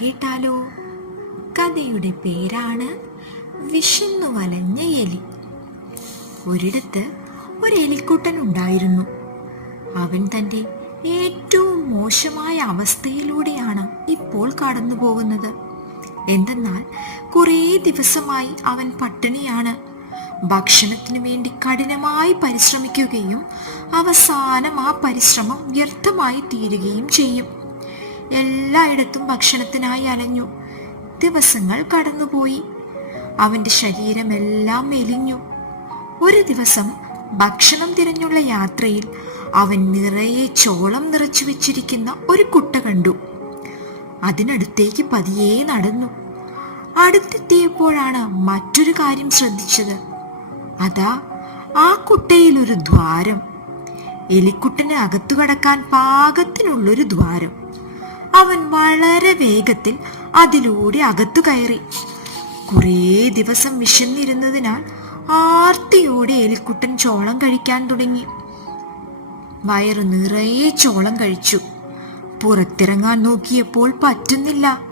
കേട്ടാലോ? കഥയുടെ പേരാണ് വിശന്നു വലഞ്ഞ എലി. ഒരിടത്ത് ഒരു എലിക്കുട്ടൻ ഉണ്ടായിരുന്നു. അവൻ തൻ്റെ ഏറ്റവും മോശമായ അവസ്ഥയിലൂടെയാണ് ഇപ്പോൾ കടന്നു പോകുന്നത്. എന്തെന്നാൽ കുറേ ദിവസമായി അവൻ പട്ടിണിയാണ്. ഭക്ഷണത്തിനു വേണ്ടി കഠിനമായി പരിശ്രമിക്കുകയും അവസാനം ആ പരിശ്രമം വ്യർത്ഥമായി തീരുകയും ചെയ്യും. എല്ലായിടത്തും ഭക്ഷണത്തിനായി അലഞ്ഞു. ദിവസങ്ങൾ കടന്നുപോയി. അവന്റെ ശരീരമെല്ലാം മെലിഞ്ഞു. ഒരു ദിവസം ഭക്ഷണം തിരഞ്ഞുള്ള യാത്രയിൽ അവൻ നിറയെ ചോളം നിറച്ചു വെച്ചിരിക്കുന്ന ഒരു കുട്ട കണ്ടു. അതിനടുത്തേക്ക് പതിയെ നടന്നു. അടുത്തെത്തിയപ്പോഴാണ് മറ്റൊരു കാര്യം ശ്രദ്ധിച്ചത്. അതാ ആ കുട്ടയിൽ ഒരു ദ്വാരം. എലിക്കുട്ടന് അകത്തു കടക്കാൻ പാകത്തിനുള്ളൊരു ദ്വാരം. അവൻ വളരെ വേഗത്തിൽ അതിലൂടെ അകത്തു കയറി. കുറേ ദിവസം വിശന്നിരുന്നതിനാൽ ആർത്തിയോടെ എലിക്കുട്ടൻ ചോളം കഴിക്കാൻ തുടങ്ങി. വയറു നിറയെ ചോളം കഴിച്ചു. പുറത്തിറങ്ങാൻ നോക്കിയപ്പോൾ പറ്റുന്നില്ല.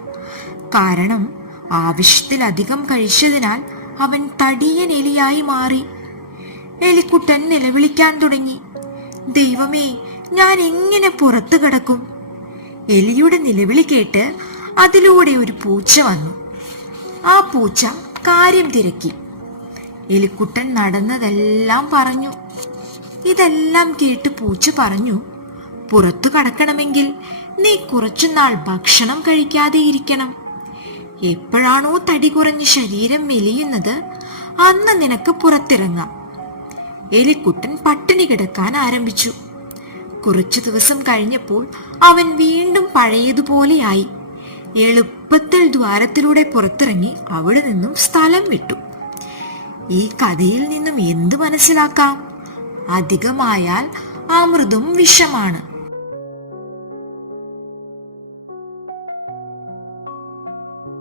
കാരണം ആവശ്യത്തിലധികം കഴിച്ചതിനാൽ അവൻ തടിയൻ എലിയായി മാറി. എലിക്കുട്ടൻ നിലവിളിക്കാൻ തുടങ്ങി, ദൈവമേ, ഞാൻ എങ്ങനെ പുറത്തു കിടക്കും? എലിയുടെ നിലവിളി കേട്ട് അതിലൂടെ ഒരു പൂച്ച വന്നു. ആ പൂച്ച കാര്യം തിരക്കി. എലിക്കുട്ടൻ നടന്നതെല്ലാം പറഞ്ഞു. ഇതെല്ലാം കേട്ട് പൂച്ച പറഞ്ഞു, പുറത്തു കടക്കണമെങ്കിൽ നീ കുറച്ചുനാൾ ഭക്ഷണം കഴിക്കാതെ ഇരിക്കണം. എപ്പോഴാണോ തടി കുറഞ്ഞ് ശരീരം മെലിയുന്നത് അന്ന് നിനക്ക് പുറത്തിറങ്ങാം. എലിക്കുട്ടൻ പട്ടിണി കിടക്കാൻ ആരംഭിച്ചു. കുറച്ചു ദിവസം കഴിഞ്ഞപ്പോൾ അവൻ വീണ്ടും പഴയതുപോലെയായി. എളുപ്പത്തിൽ ദ്വാരത്തിലൂടെ പുറത്തിറങ്ങി അവിടെ നിന്നും സ്ഥലം വിട്ടു. ഈ കഥയിൽ നിന്നും എന്ത് മനസ്സിലാക്കാം? അധികമായാൽ അമൃതും വിഷമാണ്.